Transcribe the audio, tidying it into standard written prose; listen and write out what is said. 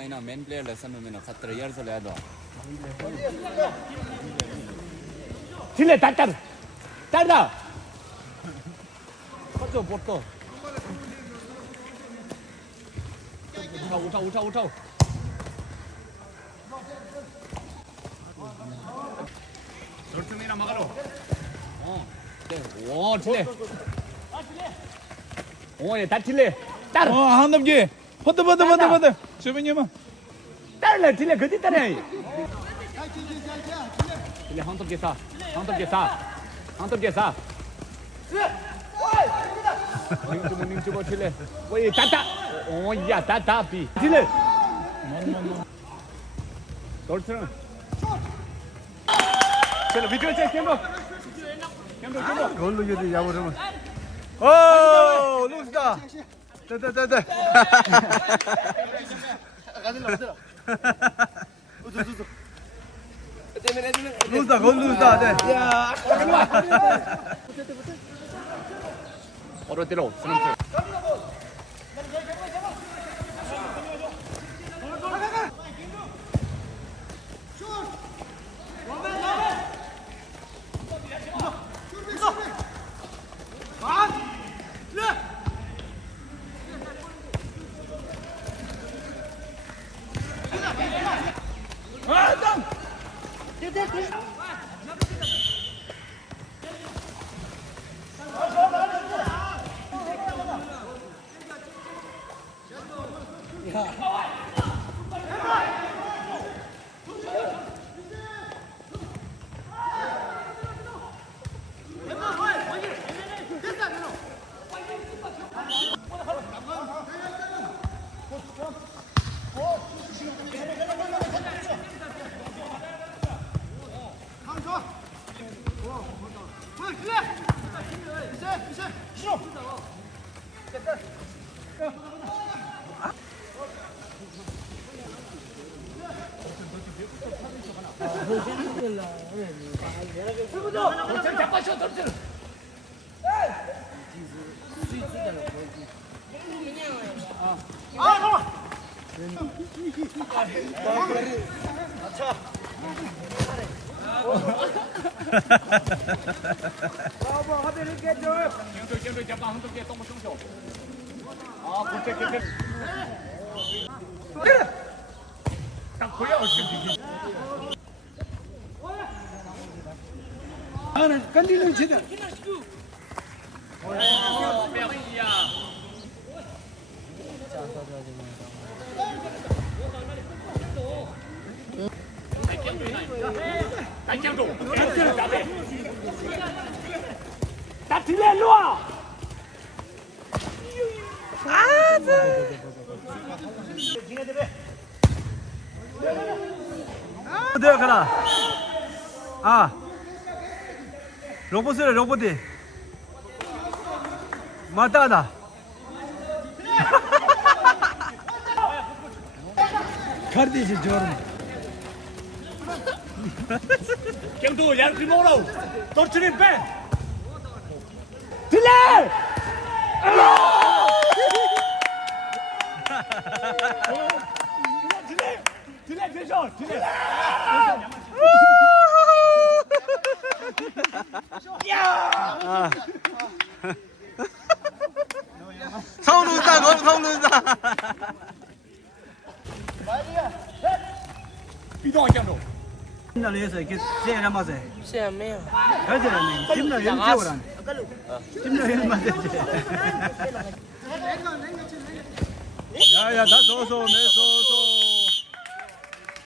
이나 맨 플레이어 레슨하면 갔더라 열살 해도. 딜레 딸딸 딸다. 커져 보터. 우타. 돌tum이나 막아로. 오, 딜레. 오, 얘 다 딜레. 딸. 한 넘기. 버터. 주변님은. 딸래 딜레 그디 딸래. 딜레 한톱 개사. 닝주모 딜레. 오이 따따. 오야 따따 비. 딜레. 돌트는. 딜레 비트를 체 캠버. 걸로 이제 야버리면. 루스다. 네. 가들라. 루스다. 네. 야, 어려대로 스름트. 간디는 제다. 다 딜레 일로 와. 어디야 가라. 로봇이. 맞다나. 카르디지 저런. 갱도 야르 리모로. 돌트린 배. 딜레. 딜레 되죠. 딜레. 야! 성우 누운다. 비동 갱도. 김날 위해서 이렇게 제일 남아서. 现在没有。 가져라네. 김날 연 지오란. 김날 연 맞지. 야야 나 소소 내 소소.